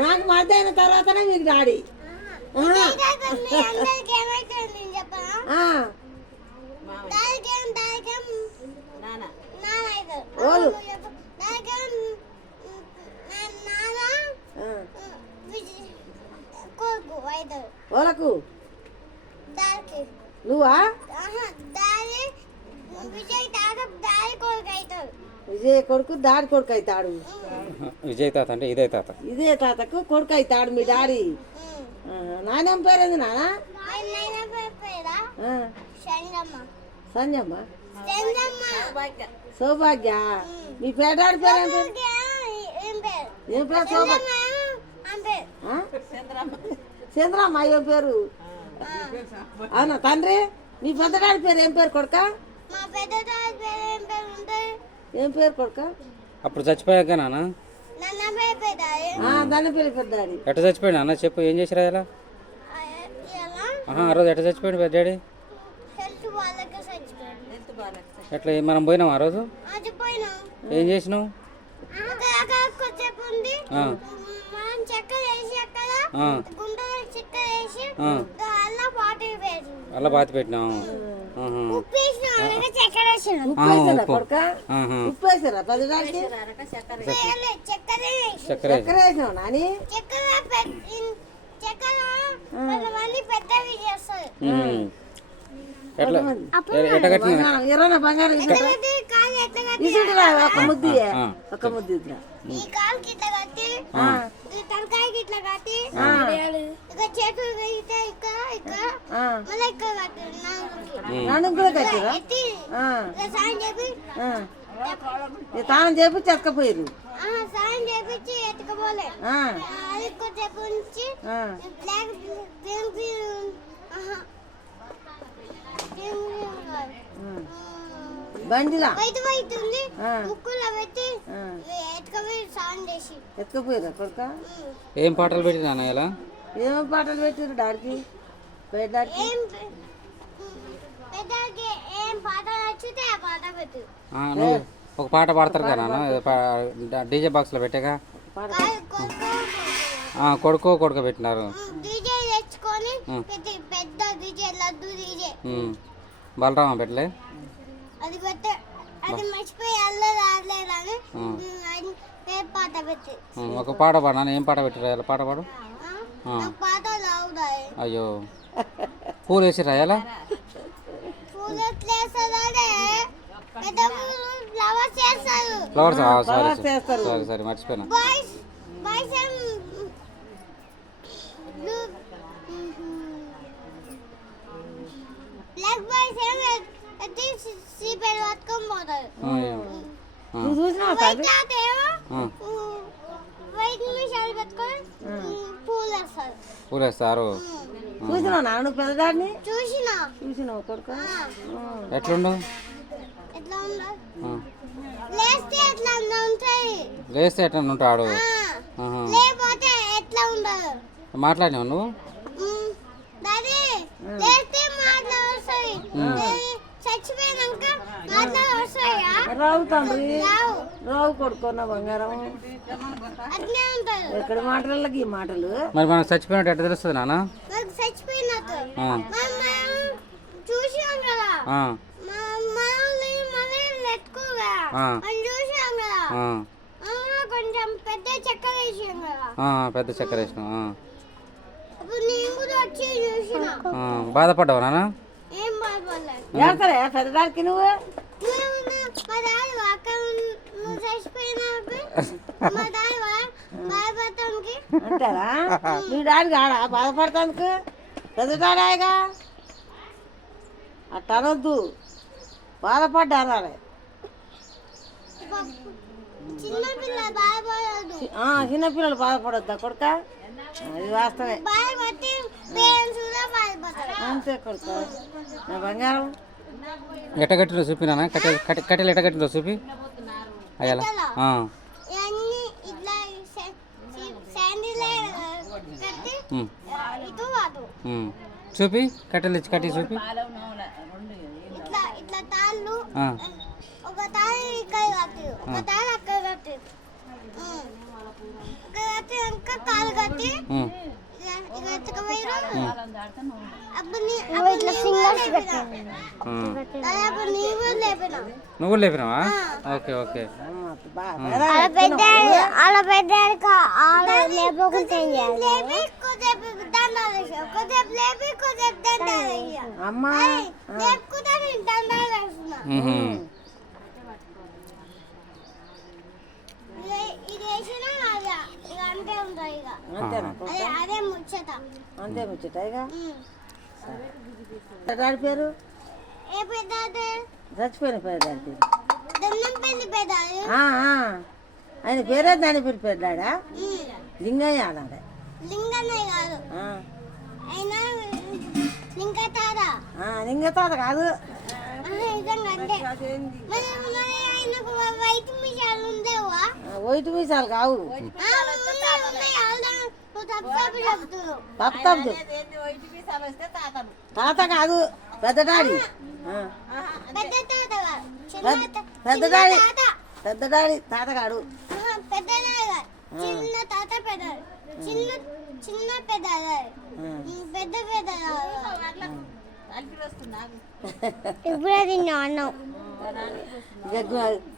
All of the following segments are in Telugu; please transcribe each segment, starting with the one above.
నాకు మధ్య అయిన తర్వాతనే మీకు డాడీ. వాళ్ళకు నువ్వా విజయ్ కొడుకు డాడీ కొడుకు అవుతాడు. విజయ్ తాత అంటే ఇదే తాత. ఇదే తాతకు కొడుకు అవుతాడు మీ డాడీ. నాయనమ్మ పేరు ఏంది నాన్న? సంజమ్మ. సౌభాగ్య. మీ పేడాడి పేరు ఏం పేరు? సౌభాగ్య. చంద్రమ్మ ఏం పేరు? అవునా తండ్రి? మీ పెద్దడాడి పేరు ఏం పేరు కొడుక? ఏం పేరు కొడుక? అప్పుడు చచ్చిపోయాక నాన్న దాని పేరు పెద్దాడి. ఎట్ట చచ్చిపోయాడు అన్న చెప్పు, ఏం చేసిరా ఇలా? ఆ రోజు ఎట్ట చచ్చిపోయాడు పెద్దాడి? ఎట్లా మనం పోయినాం ఆ రోజు? ఏం చేసినావు? అలా బాతి పెట్టినావు. ఉప్పేసారా పెద్దదానికి? చక్కెర వేసినావు నాని? ఎట్లా ఎట్ట కట్టినా? ఎర్రన బంగారం ఇసుంటురా ఒక ముద్దు ఒక ముద్దు నన్ను కూడా కట్టిరా? తాను చేపి చెక్కపోయారు. బండిలా ఎత్తుకపోయారా కొడుక? ఏం పాటలు పెట్టినా ఇలా? ఏమేం పాటలు పెట్టారు డాడీకి? ఒక పాట పాడతారు కదా నాన్న, డీజే బాక్స్ లో పెట్టాక. కొడుకో కొడుకు పెట్టినారు. బలరామ పెట్టలే? ఒక పాట పాడా. ఏం పాట పెట్టిరా? ఎలా పాట పాడు. అయ్యో పూలు వేసిరా? ఎలా ఫ్లవర్స్? సరే సరే మర్చిపోయినా. పూలేస్తారు. చూసినావు నాన్న పెద్దదాన్ని? చూసినావు కొడుకు? ఎట్లుండు? లేస్తే ఎట్లా ఉంటాడు? మాట్లాడినావు నువ్వు? రావు తండ్రి, రావు కొడుకున్న బంగారం. ఎక్కడ మాటలకి ఈ మాటలు? మరి మనకు చచ్చిపోయినట్టు ఎట్లా తెలుస్తుంది నాన్న? పెద్ద చక్కెర వేసినా. బాధపడ్డావు నాన్న? పెద్దదానికి నువ్వు అంటారా? మీ డాడీ కాడా బాధపడతానికి? పెద్ద డాడీగా అట్ట అనొద్దు, బాధపడ్డారా? చిన్నపిల్లలు బాధపడొద్దా కొడుక? అది వాస్తవే. అంతే కొడుక. నా బంగారం ఎట్టగట్టిలో చూపినా? కట్టెలు ఎట్టగట్టిలో చూపి అయ్యాల. చూపి కట్టెలు తెచ్చి కట్టి చూపి. మా తాత అక్కడ కట్టి ఇంకా కాలు కట్టి నువ్వు లేపినావా? Okay okay. అమ్మా అంతే ముచ్చట ఇక డాడీ పేరు చచ్చిపోయిన పేరు డాడీ పేరు ఆయన పేరే దాని పేరు పేరు డాడా లింగయ్య అన్నాడే లింగ తాత కాదు వైట్ మీసాలు కావు తప్పు తాత కాదు పెద్ద డాడీ పెద్ద డాడీ పెద్ద డాడీ తాత కాడు చిన్న తాత పెద్ద చిన్న చిన్న పెద్ద పెద్ద పెద్ద ఇప్పుడే తిన్నా అన్నం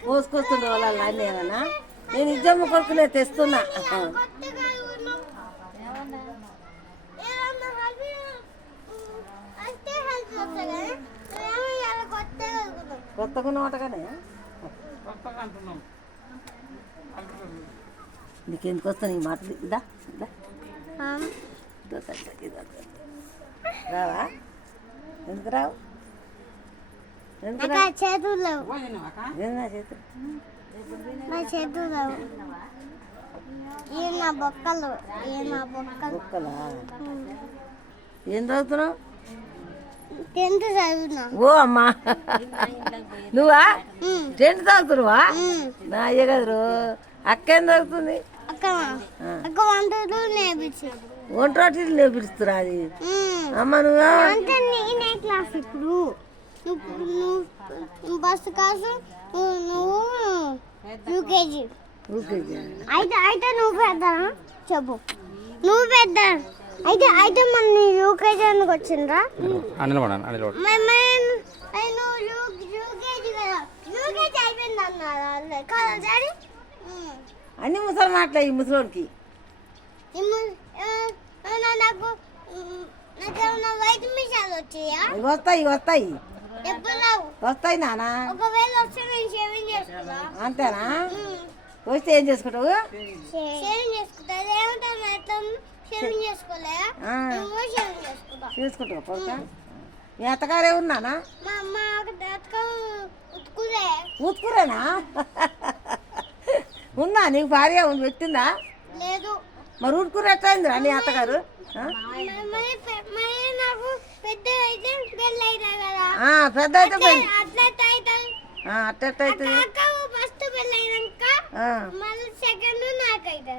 మోసుకొస్తుండే వాళ్ళ నేనన్నా నేను ఇద్దమ్మ కొడుకునే తెస్తున్నా కొత్తగా నోటగానే నీకెందుకు వస్తాను ఈ మాటలు ఇదా రావా ఎందుకు రావు చేతులు చేతులు నా బొక్కలు బొక్కలు బొక్కలా ఏం చదువుతున్నావు? 10th చదువుతున్నా. ఓ అమ్మా నువ్వా 10th చదువుతున్నావా? నా అయ్య కదరు అక్క ఏం చదువుతుంది? అక్క వంటలు నేర్పించాడు. వంట రోటీలు నేర్పిస్తురా అది అమ్మ నువ్వు అంటే నేనే క్లాస్ ఇప్పుడు నువ్వు ఫస్ట్ క్లాస్ నువ్వు యూకేజీ అయితే నువ్వు పెద్ద చెప్పు నువ్వు పెద్ద అయితే మన యూకేజీ అందుకు వచ్చిండ్రా యూకేజీ అయిపోయింది అన్నారు కదా డాడీ అన్ని ముసలి మాటలే ఈ ముసలోడికి నాకు నాకేమన్నా వైట్ మిషాలు వచ్చాయా వస్తాయి వస్తాయి ఎప్పుడు రావు వస్తాయి నానా ఒకవేళ వస్తే నేను షేవింగ్ చేసుకుంటా అంతేనా వస్తే ఏం చేసుకుంటావు షేవింగ్ చేసుకుంటా ఏమంటాను ఎట్లా షేవింగ్ చేసుకోలే నువ్వు షేవింగ్ చేసుకుంటా చేసుకుంటావు కొడుక మీ అత్తగారే ఉన్నానా మా అమ్మ అక్క ఉతుకుదే ఉతుకురేనా ఉందా నీకు భార్య ఉంది పెట్టిందా లేదు మరి ఉడుకురు ఎట్లయిందిరా నీ అత్తగారు నాకు పెద్ద అయితే పెళ్ళి అవుతా కదా పెద్ద అయితే అట్లా అవుతుంది ఫస్ట్ పెళ్ళి అయినాక మళ్ళీ సెకండ్ నాకైతే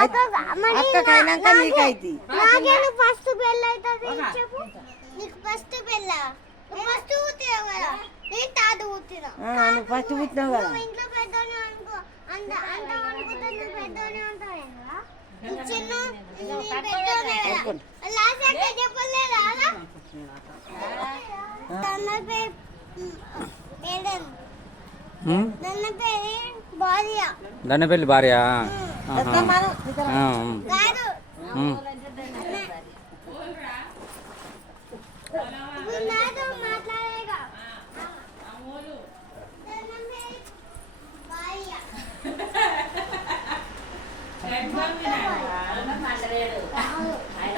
అక్కకైనాక నీకైతే నాకేను ఫస్ట్ పెళ్ళి అవుతుంది చెప్పు నీకు ఫస్ట్ పెళ్ళ ఫస్ట్ ఊతినావు కదా నేను తాత ఊతినా నువ్వు ఫస్ట్ పుట్టినావు కదా ఇంట్లో పెద్దోనే అనుకో అంత అనుకుంటా నువ్వు పెద్దోనే ఉంటావు చిన్న పెద్దోనే కదా లాస్ట్ అంటే చెప్పలేదా తన పేరు భార్య దండపల్లి భార్య కాదు నాతో మాట్లాడేగా భార్య ఆయన